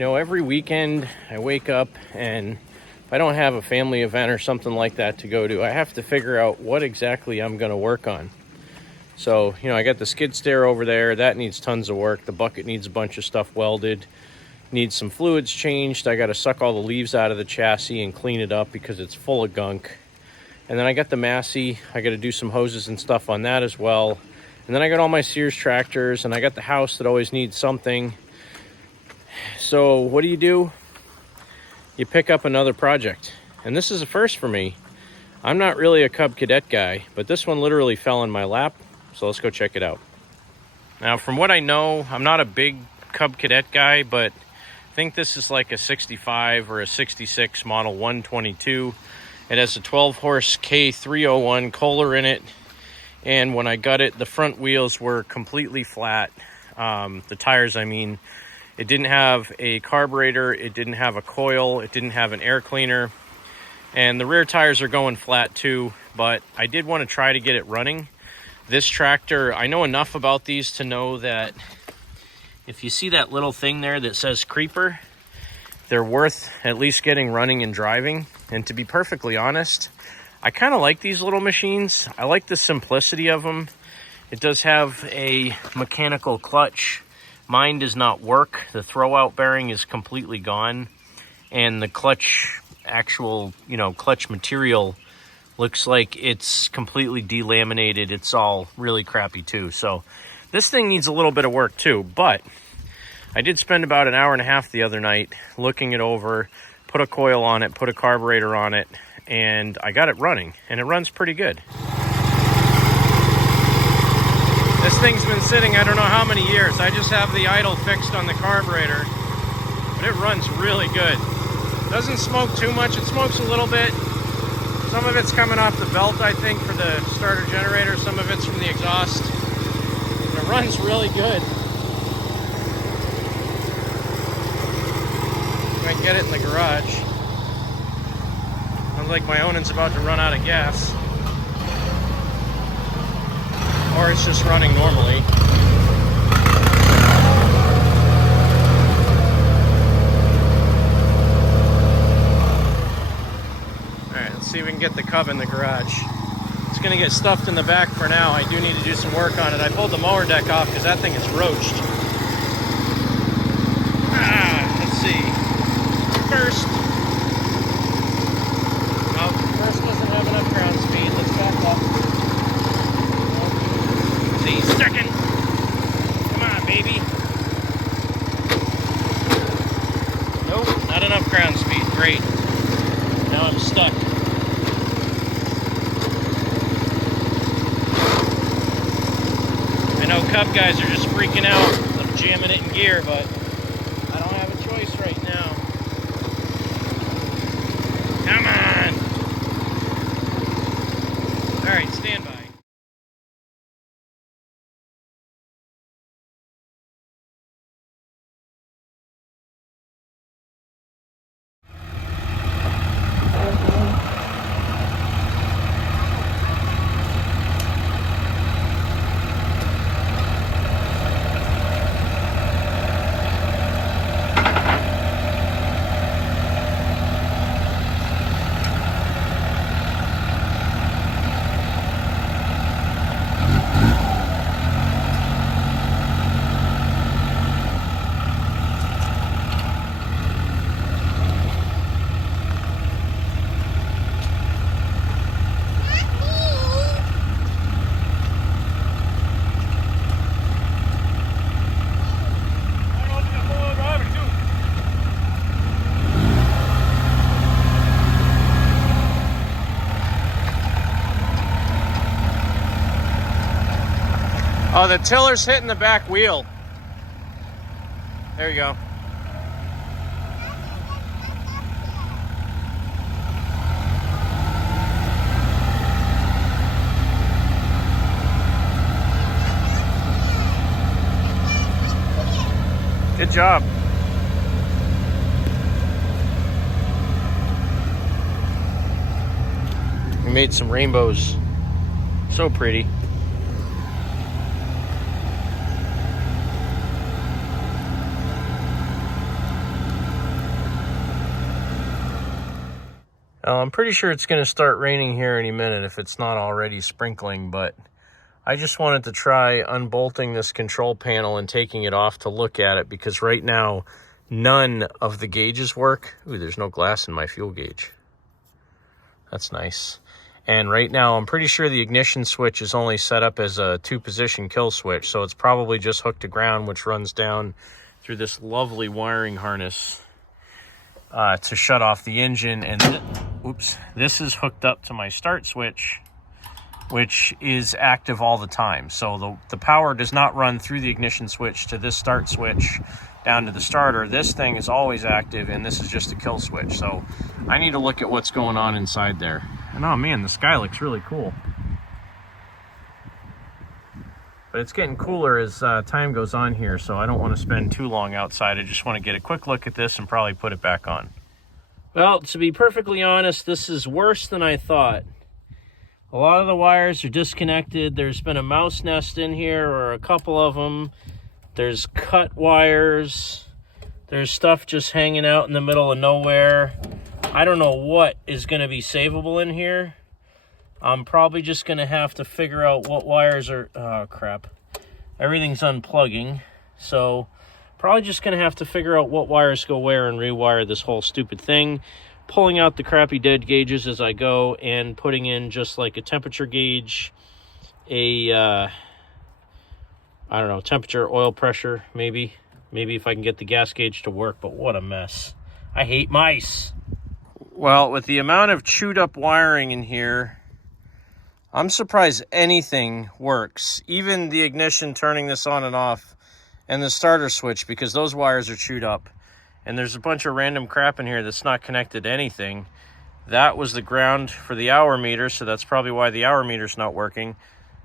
Every weekend I wake up and if I don't have a family event or something like that to go to, I have to figure out what exactly I'm going to work on. So, I got the skid steer over there. That needs tons of work. The bucket needs a bunch of stuff welded. Needs some fluids changed. I got to suck all the leaves out of the chassis and clean it up because it's full of gunk. And then I got the Massey. I got to do some hoses and stuff on that as well. And then I got all my Sears tractors, and I got the house that always needs something. So what do? You pick up another project. And this is a first for me. I'm not really a Cub Cadet guy, but this one literally fell in my lap. So let's go check it out. Now, from what I know, I'm not a big Cub Cadet guy, but I think this is like a 65 or a 66 model 122. It has a 12-horse K301 Kohler in it. And when I got it, the front wheels were completely flat. The tires, it didn't have a carburetor. It didn't have a coil. It didn't have an air cleaner. And the rear tires are going flat too, but I did want to try to get it running. This tractor, I know enough about these to know that if you see that little thing there that says creeper, they're worth at least getting running and driving. And to be perfectly honest, I kind of like these little machines. I like the simplicity of them. It does have a mechanical clutch. Mine does not work. The throwout bearing is completely gone. And the clutch, clutch material looks like it's completely delaminated. It's all really crappy too. So this thing needs a little bit of work too. But I did spend about an hour and a half the other night looking it over, put a coil on it, put a carburetor on it, and I got it running, and it runs pretty good. This thing's been sitting I don't know how many years. I just have the idle fixed on the carburetor, but it runs really good. Doesn't smoke too much. It smokes a little bit. Some of it's coming off the belt, I think, for the starter generator. Some of it's from the exhaust. But it runs really good. Might get it in the garage. Sounds like my Onen's about to run out of gas. Or it's just running normally. Alright, let's see if we can get the Cub in the garage. It's going to get stuffed in the back for now. I do need to do some work on it. I pulled the mower deck off because that thing is roached. Let's see. First doesn't have enough ground speed. Let's back up. See, second. Come on, baby. Nope, not enough ground speed. Great. Now I'm stuck. I know Cub guys are just freaking out. I'm jamming it in gear, but I don't have a choice right now. Come on! Alright, stand by. Oh, the tiller's hitting the back wheel. There you go. Good job. We made some rainbows. So pretty. I'm pretty sure it's going to start raining here any minute if it's not already sprinkling, but I just wanted to try unbolting this control panel and taking it off to look at it, because right now none of the gauges work. Ooh, there's no glass in my fuel gauge. That's nice. And right now I'm pretty sure the ignition switch is only set up as a 2-position kill switch, so it's probably just hooked to ground, which runs down through this lovely wiring harness to shut off the engine. And oops, this is hooked up to my start switch, which is active all the time. So the power does not run through the ignition switch to this start switch down to the starter. This thing is always active, and this is just a kill switch. So I need to look at what's going on inside there. And oh man, the sky looks really cool. But it's getting cooler as time goes on here, so I don't want to spend too long outside. I just want to get a quick look at this and probably put it back on. Well, to be perfectly honest, this is worse than I thought. A lot of the wires are disconnected. There's been a mouse nest in here, or a couple of them. There's cut wires. There's stuff just hanging out in the middle of nowhere. I don't know what is going to be savable in here. I'm probably just going to have to figure out what wires are... Oh, crap. Everything's unplugging. So, probably just going to have to figure out what wires go where and rewire this whole stupid thing. Pulling out the crappy dead gauges as I go and putting in just like a temperature gauge, I don't know, temperature, oil pressure, maybe if I can get the gas gauge to work. But what a mess. I hate mice. Well, with the amount of chewed up wiring in here, I'm surprised anything works. Even the ignition, turning this on and off, and the starter switch, because those wires are chewed up. And there's a bunch of random crap in here that's not connected to anything. That was the ground for the hour meter, so that's probably why the hour meter's not working.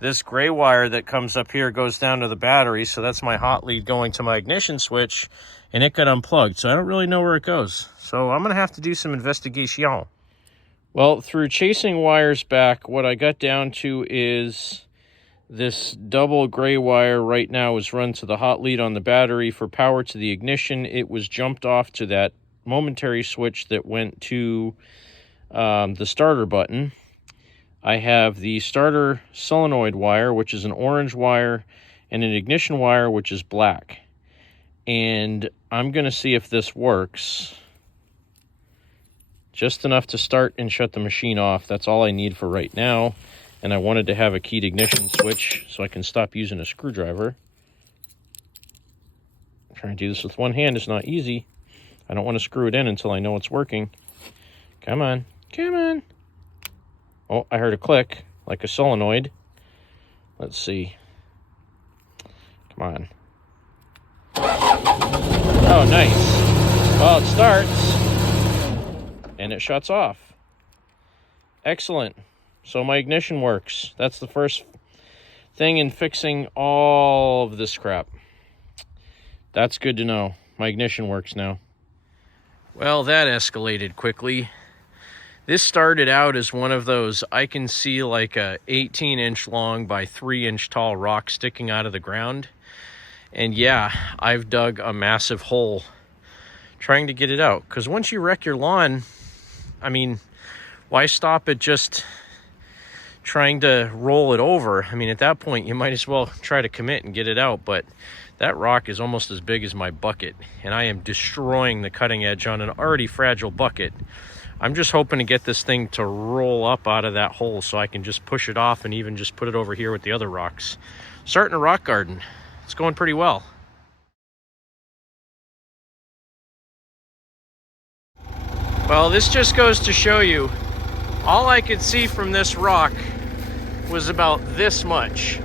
This gray wire that comes up here goes down to the battery, so that's my hot lead going to my ignition switch, and it got unplugged, so I don't really know where it goes. So I'm going to have to do some investigation. Well, through chasing wires back, what I got down to is this double gray wire right now is run to the hot lead on the battery for power to the ignition. It was jumped off to that momentary switch that went to the starter button. I have the starter solenoid wire, which is an orange wire, and an ignition wire, which is black. And I'm going to see if this works. Just enough to start and shut the machine off. That's all I need for right now. And I wanted to have a keyed ignition switch so I can stop using a screwdriver. Trying to do this with one hand is not easy. I don't want to screw it in until I know it's working. Come on. Come on. Oh, I heard a click, like a solenoid. Let's see. Come on. Oh, nice. Well, it starts. And it shuts off. Excellent. So my ignition works. That's the first thing in fixing all of this crap. That's good to know. My ignition works now. Well, that escalated quickly. This started out as one of those, I can see like a 18-inch long by 3-inch tall rock sticking out of the ground. And yeah, I've dug a massive hole trying to get it out. Because once you wreck your lawn, I mean, why stop at just trying to roll it over? I mean, at that point, you might as well try to commit and get it out. But that rock is almost as big as my bucket, and I am destroying the cutting edge on an already fragile bucket. I'm just hoping to get this thing to roll up out of that hole so I can just push it off and even just put it over here with the other rocks. Starting a rock garden. It's going pretty well. Well, this just goes to show you, all I could see from this rock was about this much,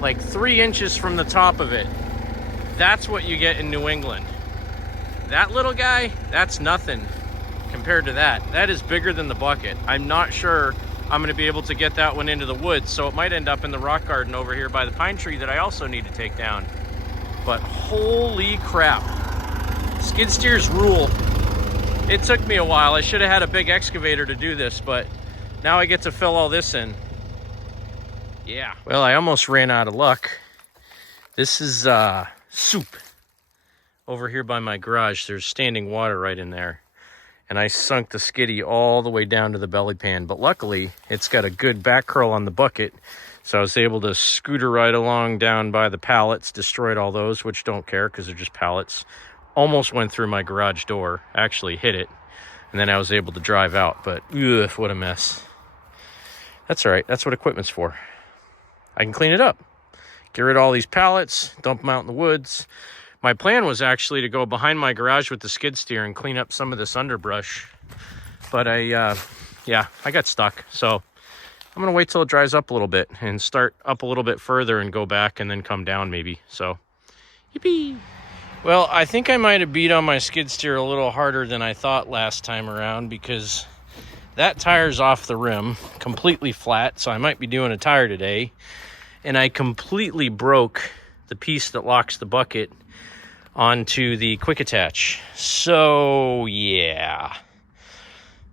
like 3 inches from the top of it. That's what you get in New England. That little guy, that's nothing compared to that. That is bigger than the bucket. I'm not sure I'm going to be able to get that one into the woods, so it might end up in the rock garden over here by the pine tree that I also need to take down. But holy crap. Skid steers rule. It took me a while. I should have had a big excavator to do this, but now I get to fill all this in. Yeah. Well, I almost ran out of luck. This is soup. Over here by my garage, there's standing water right in there. and I sunk the skiddy all the way down to the belly pan. But luckily, it's got a good back curl on the bucket, so I was able to scooter right along down by the pallets, destroyed all those, which don't care because they're just pallets. Almost went through my garage door, actually hit it, and then I was able to drive out. But ugh, what a mess. That's all right. That's what equipment's for. I can clean it up. Get rid of all these pallets, dump them out in the woods. My plan was actually to go behind my garage with the skid steer and clean up some of this underbrush. But I got stuck. So I'm going to wait till it dries up a little bit and start up a little bit further and go back and then come down maybe. So, yippee. Well, I think I might have beat on my skid steer a little harder than I thought last time around, because that tire's off the rim, completely flat. So I might be doing a tire today. And I completely broke the piece that locks the bucket onto the quick attach. So yeah,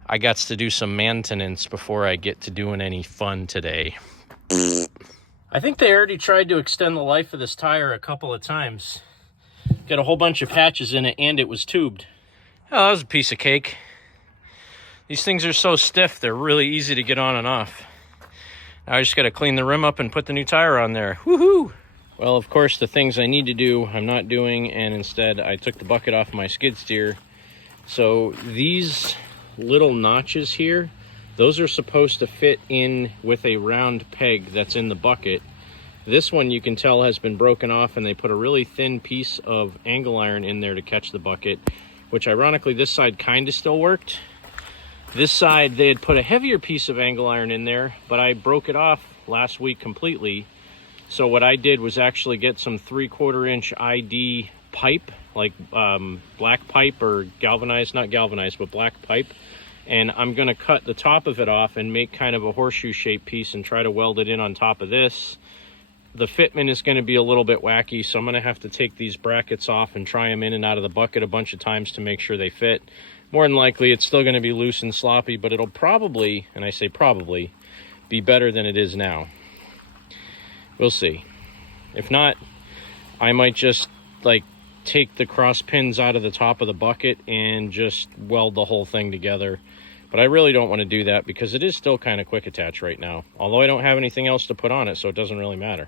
I got to do some maintenance before I get to doing any fun today. I think they already tried to extend the life of this tire a couple of times. Got a whole bunch of patches in it, and it was tubed. Oh, that was a piece of cake. These things are so stiff, they're really easy to get on and off. Now I just got to clean the rim up and put the new tire on there. Woohoo! Well, of course, the things I need to do, I'm not doing, and instead I took the bucket off my skid steer. So these little notches here, those are supposed to fit in with a round peg that's in the bucket. This one you can tell has been broken off, and they put a really thin piece of angle iron in there to catch the bucket, which ironically this side kind of still worked. This side, they had put a heavier piece of angle iron in there, but I broke it off last week completely. So what I did was actually get some 3/4 inch ID pipe, like black pipe or galvanized, not galvanized, but black pipe. And I'm gonna cut the top of it off and make kind of a horseshoe shaped piece and try to weld it in on top of this. The fitment is gonna be a little bit wacky, so I'm gonna have to take these brackets off and try them in and out of the bucket a bunch of times to make sure they fit. More than likely, it's still going to be loose and sloppy, but it'll probably, and I say probably, be better than it is now. We'll see. If not, I might just like take the cross pins out of the top of the bucket and just weld the whole thing together. But I really don't want to do that because it is still kind of quick attach right now. Although I don't have anything else to put on it, so it doesn't really matter.